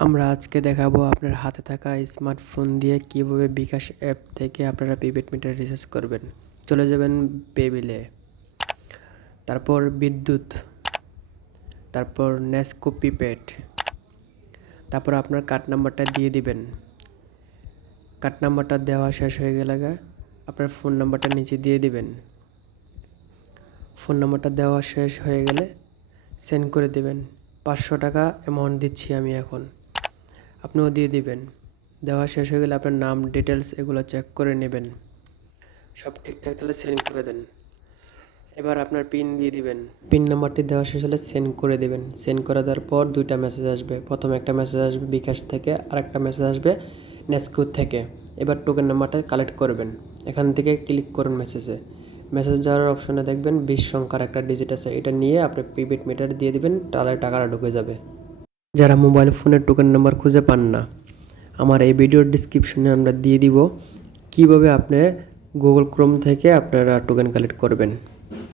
আমরা আজকে দেখাবো আপনার হাতে থাকা স্মার্টফোন দিয়ে কিভাবে বিকাশ অ্যাপ থেকে আপনারা প্রিপেড মিটার রিচার্জ করবেন। চলে যাবেন পেবিলে, তারপর বিদ্যুৎ, তারপর নেসকো প্রিপেড, তারপর আপনার কার্ড নাম্বারটা দিয়ে দিবেন। কার্ড নাম্বারটা দেওয়া শেষ হয়ে গেলে আপনার ফোন নাম্বারটা নিচে দিয়ে দিবেন। ফোন নাম্বারটা দেওয়া শেষ হয়ে গেলে সেন্ড করে দেবেন। 500 টাকা অ্যামাউন্ট দিচ্ছি আমি এখন, আপনিও দিয়ে দিবেন। দেওয়া শেষ হয়ে গেলে আপনার নাম ডিটেলস এগুলো চেক করে নেবেন। সব ঠিকঠাক তাহলে সেন্ড করে দেন। এবার আপনার পিন দিয়ে দিবেন। পিন নাম্বারটি দেওয়া শেষ হলে সেন্ড করে দেবেন। সেন্ড করে দেওয়ার পর দুইটা মেসেজ আসবে। প্রথম একটা মেসেজ আসবে বিকাশ থেকে, আর একটা মেসেজ আসবে নেসকো থেকে। এবার টোকেন নাম্বারটা কালেক্ট করবেন। এখান থেকে ক্লিক করুন মেসেজে। মেসেজ যাওয়ার অপশনে দেখবেন 20 সংখ্যার একটা ডিজিট আছে, এটা নিয়ে আপনি প্রিপেড মিটার দিয়ে দিবেন, তাহলে টাকাটা ঢুকে যাবে। যারা মোবাইল ফোনের টোকেন নাম্বার খুঁজে পান না, আমার এই ভিডিওর ডিসক্রিপশনে আমরা দিয়ে দিব কিভাবে আপনি গুগল ক্রোম থেকে আপনারা টোকেন কালেক্ট করবেন।